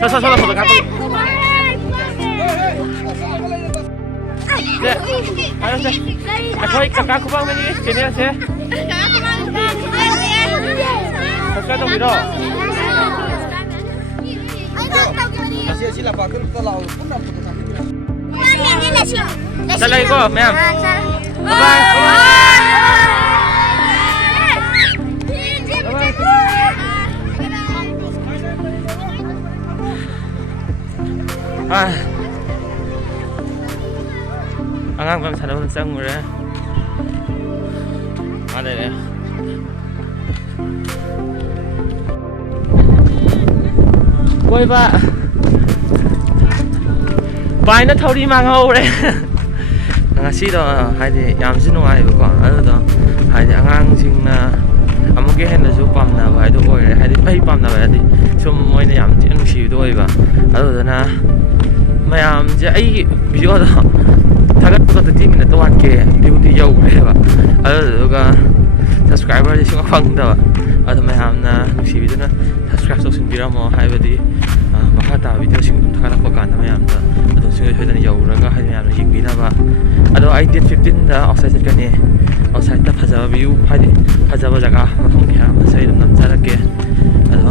서서 보도록 하고. 네, 알았어. 저희 kakak aku bang ini sini aja. Kakak dong biro. Masih sila pakai kalau pun dapat Saan lagi ko, ma'am? Bye-bye. 아, 안강밤 살아오는 쌍물에 아네네. 꼬이바 바이나 털이 망하오래. ngasido haidi yamsi nungai ko adudo haidi angangsingna amuge henna su pamna ba haidu oire haidi pai pamna ba hadi sum moina yam ti nusi do iba adudo na mayam je ai video do thagat ko to timina to wan ke beauty yau re ba adudo ga subscriber je singa phangda ba adu mayam na nusi video na subscribe so sin biramo haibadi mahata video sing dum thakara ko kan mayam da adu singa hoidani yau raga haidi mayam ying bina ba अदो आई date 15 दा outside चटकने outside दा फजाबा view फादि फजाबा जगह मफम के हम सै नमजारके अदो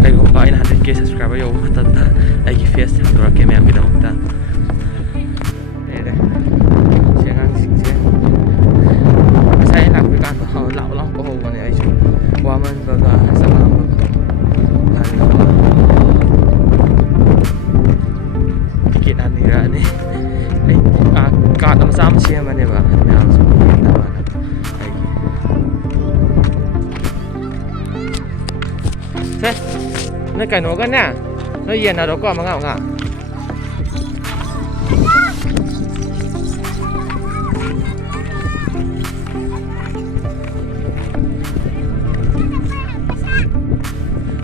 कइगुम्बा इन 100k subscriber यो मतदा आइगी face थरके ma'am के दमता नेरे सेंगांग सिंजे सै लाखै कान हो लाउ लाउ को हो बने आइसु वामन बगा सलाम टिकेट आनिरा ने card sama sama sih yang mana bah, ini langsung kita mana, lagi. Seh, ini kain nogan ya, ini iya nado kok mangga mangga.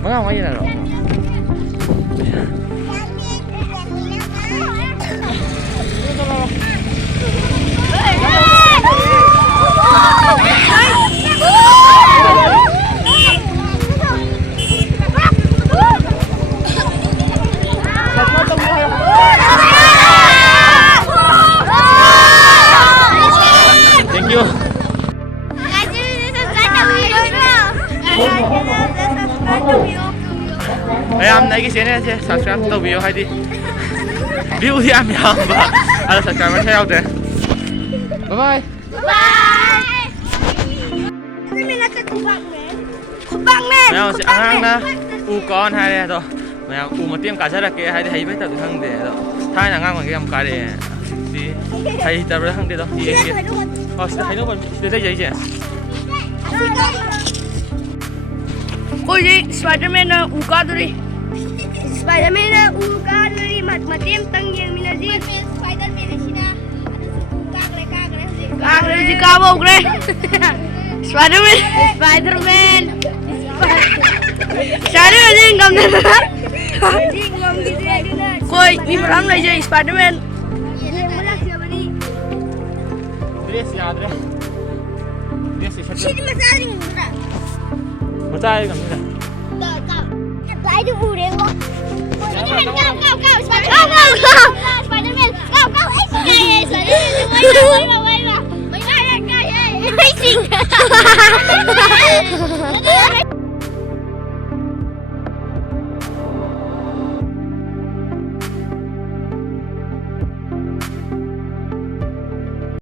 Mangga mangga iya nado. Thank you. Em này cái xe này subscribe tàu view hay đi view thì em làm và anh subscribe theo thế. Bye bye. Mèo sẽ ăn na u con hay đây rồi mèo u một tiêm cá sấu kia hay đi hay biết tao được thằng để rồi thay là ngang còn cái em cá để đi hay tao được thằng để rồi đi kia hay nó còn để đây gì ôi gì Spiderman u cá đi Spiderman u cá đi mặt tiêm tăng nhiều mình là gì Spiderman là gì na cá gì cá bầu cái Spiderman Spiderman gì ngầm này coi mi pernah này chơi Spiderman dress ya dress dress sini masih ada macam ni kan Tại đi u đen không? Cao Spiderman cao ấy cái quay mà mấy xinh